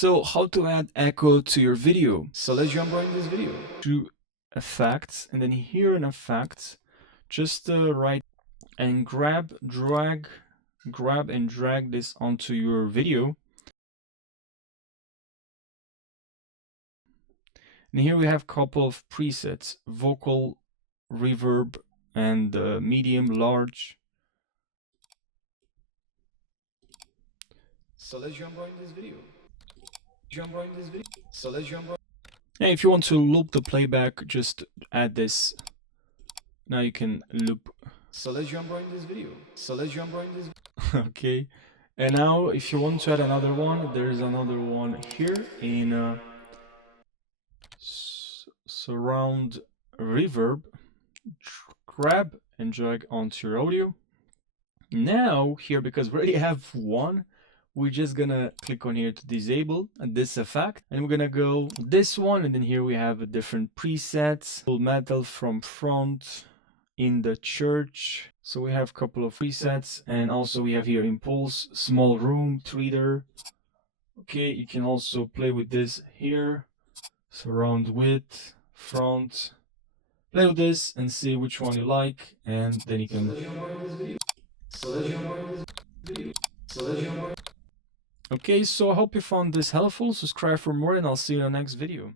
So how to add echo to your video? So let's jump right in this video. To effects, and then here in effects, just right and grab and drag this onto your video. And here we have a couple of presets: vocal, reverb, and medium, large. So let's jump right in this video. And if you want to loop the playback, just add this. Now you can loop. So let's jump right in this video. Okay. And now if you want to add another one, there's another one here in surround reverb. Grab and drag onto your audio. Now here, because we already have one, we're just gonna click on here to disable this effect, and we're gonna go this one, and then here we have a different presets: full metal from front in the church. So we have a couple of presets, and also we have here impulse, small room, tweeter. Okay, you can also play with this here, surround width, front. Play with this and see which one you like, and then you can. Okay, so I hope you found this helpful. Subscribe for more, and I'll see you in the next video.